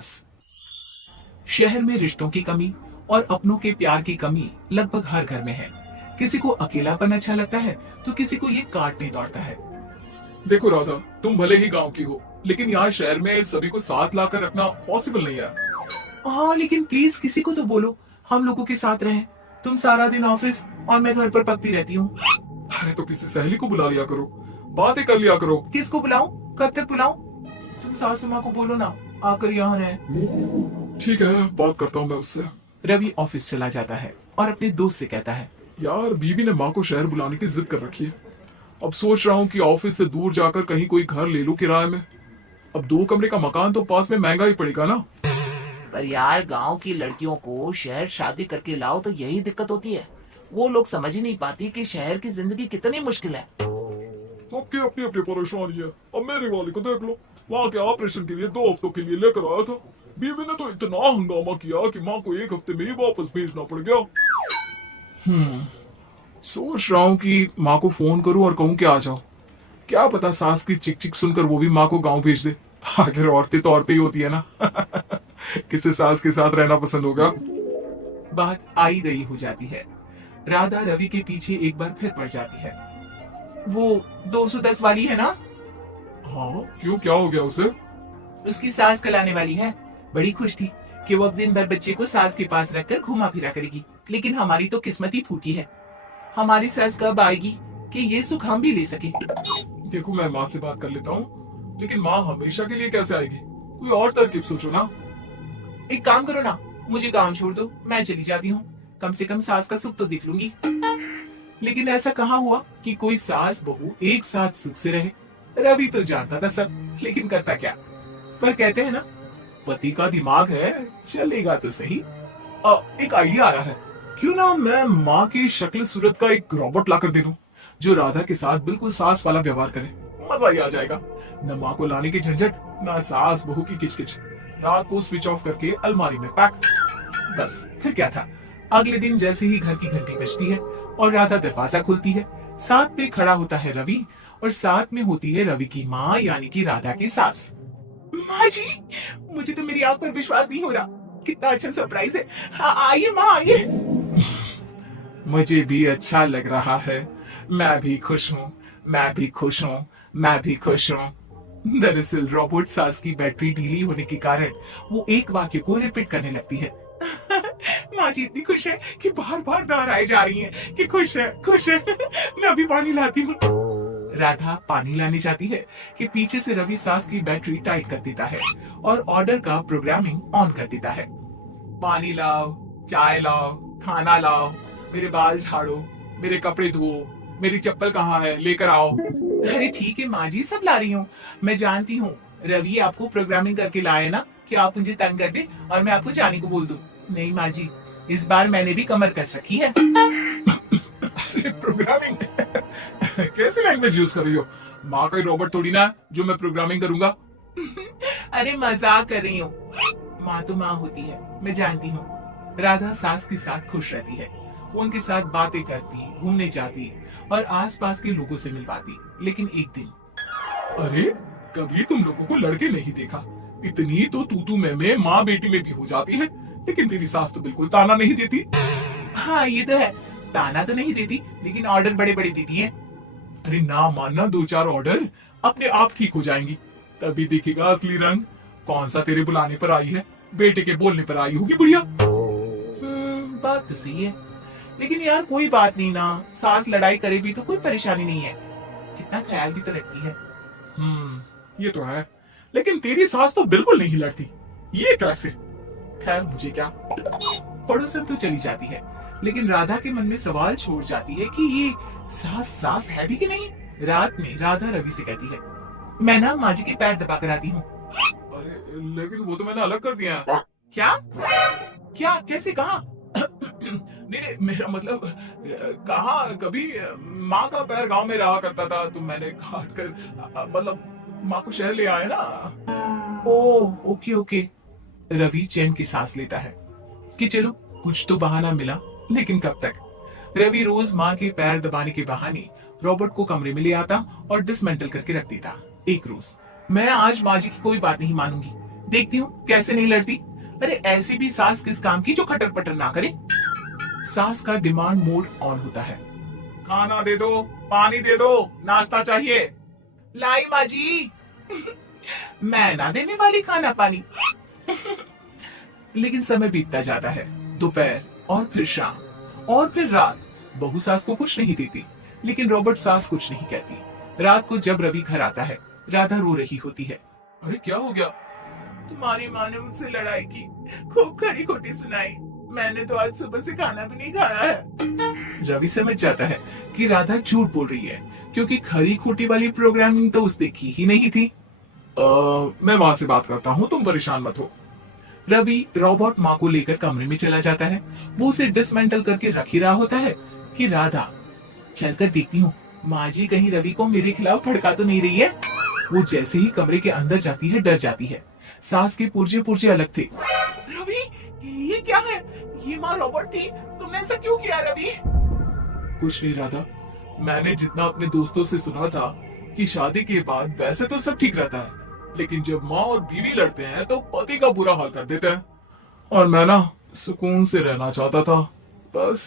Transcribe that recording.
सास। शहर में रिश्तों की कमी और अपनों के प्यार की कमी लगभग हर घर में है। किसी को अकेलापन अच्छा लगता है तो किसी को ये काटने दौड़ता है। देखो राधा, तुम भले ही गांव की हो, लेकिन यहाँ शहर में सभी को साथ लाकर रखना पॉसिबल नहीं है। हाँ लेकिन प्लीज किसी को तो बोलो हम लोगों के साथ रहें। तुम सारा दिन ऑफिस और मैं घर पर पकती रहती हूँ। अरे तो किसी सहेली को बुला लिया करो, बातें कर लिया करो। किसको बुलाऊं? कब तक बुलाऊं? तुम सासू माँ को बोलो ना आकर यहाँ रहे। ठीक है, बात करता हूँ मैं उससे। रवि ऑफिस चला जाता है और अपने दोस्त से कहता है, यार बीवी ने माँ को शहर बुलाने की जिद कर रखी है। अब सोच रहा हूँ कि ऑफिस से दूर जाकर कहीं कोई घर ले लूं किराए में। अब 2 कमरे का मकान तो पास में महंगा ही पड़ेगा ना। पर यार गांव की लड़कियों को शहर शादी करके लाओ तो यही दिक्कत होती है। वो लोग समझ ही नहीं पाती कि शहर की जिंदगी कितनी मुश्किल है। सबकी अपनी अपनी परेशानी है। अब मेरी वाली को देख लो, वहाँ के ऑपरेशन के लिए 2 हफ्तों के लिए लेकर आया था। बीवी ने तो इतना हंगामा किया कि माँ को 1 हफ्ते में ही वापस भेजना पड़ गया। सोच रहा हूँ कि माँ को फोन करूँ और कहूँ कि आ जाओ। क्या पता सास की चिक चिक सुनकर वो भी माँ को गांव भेज दे। आखिर औरतें तो औरतें ही होती है ना। किसे सास के साथ रहना पसंद होगा। बात आई गई हो जाती है। राधा रवि के पीछे एक बार फिर पड़ जाती है। वो 210 वाली है ना? हाँ क्यों, क्या हो गया उसे? उसकी सास कल आने वाली है। बड़ी खुश थी कि वो अब दिन भर बच्चे को सास के पास रखकर घुमा फिरा करेगी। लेकिन हमारी तो किस्मत ही फूटी है। हमारी सास कब आएगी कि ये सुख हम भी ले सके। देखो मैं माँ से बात कर लेता हूँ, लेकिन माँ हमेशा के लिए कैसे आएगी? कोई और तरकीब सोचो ना। एक काम करो ना, मुझे गांव छोड़ दो, मैं चली जाती हूँ। कम से कम सास का सुख तो देख लूंगी। लेकिन ऐसा कहाँ हुआ कि कोई सास बहू एक साथ सुख से रहे। रवि तो जानता था सब, लेकिन करता क्या। पर कहते हैं ना, पति का दिमाग है, चलेगा तो सही। एक आइडिया आया है। क्यों ना मैं माँ की शक्ल सूरत का एक रोबोट लाकर दे दूं, जो राधा के साथ बिल्कुल सास वाला व्यवहार करे। मजा ही आ जाएगा। न माँ को लाने की झंझट, न सास बहू की किचकिच। रात को स्विच ऑफ करके अलमारी में पैक। बस फिर क्या था। अगले दिन जैसे ही घर की घंटी बजती है और राधा दरवाजा खोलती है, साथ में खड़ा होता है रवि और साथ में होती है रवि की माँ यानी कि राधा की सास। माँ जी, मुझे तो मेरी आंख पर विश्वास नहीं हो रहा। कितना अच्छा सरप्राइज है। आइए माँ आइए। मुझे भी अच्छा लग रहा है। मैं भी खुश हूँ, मैं भी खुश हूँ, मैं भी खुश हूँ। दरअसल रोबोट सास की बैटरी ढीली होने के कारण वो एक वाक्य को रिपीट करने लगती है। माँ जी इतनी खुश है कि बार बार दोहराई जा रही है कि खुश है, खुश है। मैं अभी पानी लाती हूँ। राधा पानी लाने जाती है कि पीछे से रवि सास की बैटरी टाइट कर देता है और ऑर्डर का प्रोग्रामिंग ऑन कर देता है। पानी लाओ, चाय लाओ, खाना लाओ, मेरे बाल झाड़ो, मेरे कपड़े धुओ, मेरी चप्पल कहाँ है, लेकर आओ। अरे ठीक है माँ जी, सब ला रही हूँ। मैं जानती हूँ रवि आपको प्रोग्रामिंग करके लाए ना कि आप मुझे तंग कर दे और मैं आपको जाने को बोल दूं। नहीं माँ जी, इस बार मैंने भी कमर कस रखी है। प्रोग्रामिंग? कैसी लैंग्वेज यूज कर रही हो? माँ का रोबोट थोड़ी ना जो मैं प्रोग्रामिंग करूंगा। अरे मजाक कर रही हूँ। माँ तो माँ होती है, मैं जानती हूँ। राधा सास के साथ खुश रहती है। वो उनके साथ बातें करती, घूमने जाती और आसपास के लोगों से मिलवाती। लेकिन एक दिन, अरे कभी तुम लोगों को लड़के नहीं देखा। इतनी तो तू मैं माँ बेटी में भी हो जाती है, लेकिन तेरी सास तो बिल्कुल ताना नहीं देती। हाँ ये तो है, ताना तो नहीं देती लेकिन ऑर्डर बड़े बड़े देती है। अरे ना मानना, 2-4 ऑर्डर अपने आप ठीक हो जाएंगी। तभी दिखेगा असली रंग। कौन सा तेरे बुलाने पर आई है, बेटे के बोलने पर आई होगी बुढ़िया। बात तो सही है, लेकिन यार कोई बात नहीं ना, सास लड़ाई करे भी तो कोई परेशानी नहीं है। कितना ख्याल भी तो रखती है। ये तो है, लेकिन तेरी सास तो बिल्कुल नहीं लड़ती। ये कैसे? खैर मुझे क्या। पड़ोसन तो चली जाती है, लेकिन राधा के मन में सवाल छोड़ जाती है कि ये सास सास है भी कि नहीं। रात में राधा रवि से कहती है, मैं ना माँ जी के पैर दबा कर आती हूँ। अरे लेकिन वो तो मैंने अलग कर दिया है। क्या क्या, कैसे, कहा? नहीं मेरा मतलब, कहा कभी माँ का पैर गांव में रहा करता था तो मैंने काट कर, मतलब माँ को शहर ले आया ना। ओ ओके ओके। रवि चैन की सांस लेता है कि चलो कुछ तो बहाना मिला, लेकिन कब तक। रवि रोज माँ के पैर दबाने के बहाने रॉबर्ट को कमरे में ले आता और डिसमेंटल करके रख देता। एक रोज, मैं आज माँ जी की कोई बात नहीं मानूंगी, देखती हूँ कैसे नहीं लड़ती। अरे ऐसी भी सास किस काम की जो खटर पटर ना करे। सास का डिमांड मोड ऑन होता है। खाना दे दो, पानी दे दो, नाश्ता चाहिए। लाई माँ जी। मैं ना देने वाली खाना पानी। लेकिन समय बीतता जाता है। दोपहर और फिर शाम और फिर रात। बहू सास को कुछ नहीं देती, लेकिन रॉबर्ट सास कुछ नहीं कहती। रात को जब रवि घर आता है, राधा रो रही होती है। अरे क्या हो गया? तुम्हारी माँ ने मुझसे लड़ाई की, खूब खरी खोटी सुनाई। मैंने तो आज सुबह से खाना भी नहीं खाया है। रवि समझ जाता है कि राधा झूठ बोल रही है, क्योंकि खरी खोटी वाली प्रोग्रामिंग तो उसने की ही नहीं थी। मैं माँ से बात करता हूँ, तुम परेशान मत हो। रवि रॉबर्ट माँ को लेकर कमरे में चला जाता है। वो उसे डिसमेंटल करके रख ही रहा होता है कि राधा, चलकर देखती हूँ माँ जी कहीं रवि को मेरे खिलाफ भड़का तो नहीं रही है। वो जैसे ही कमरे के अंदर जाती है, डर जाती है। सास के पुर्जे पुर्जे अलग थे। रवि, ये क्या है? ये माँ रॉबर्ट थी, तुमने ऐसा क्यों किया रवि? कुछ नहीं राधा, मैंने जितना अपने दोस्तों से सुना था कि शादी के बाद वैसे तो सब ठीक रहता है, लेकिन जब माँ और बीवी लड़ते हैं तो पति का बुरा हाल कर देते हैं। और मैं ना सुकून से रहना चाहता था, बस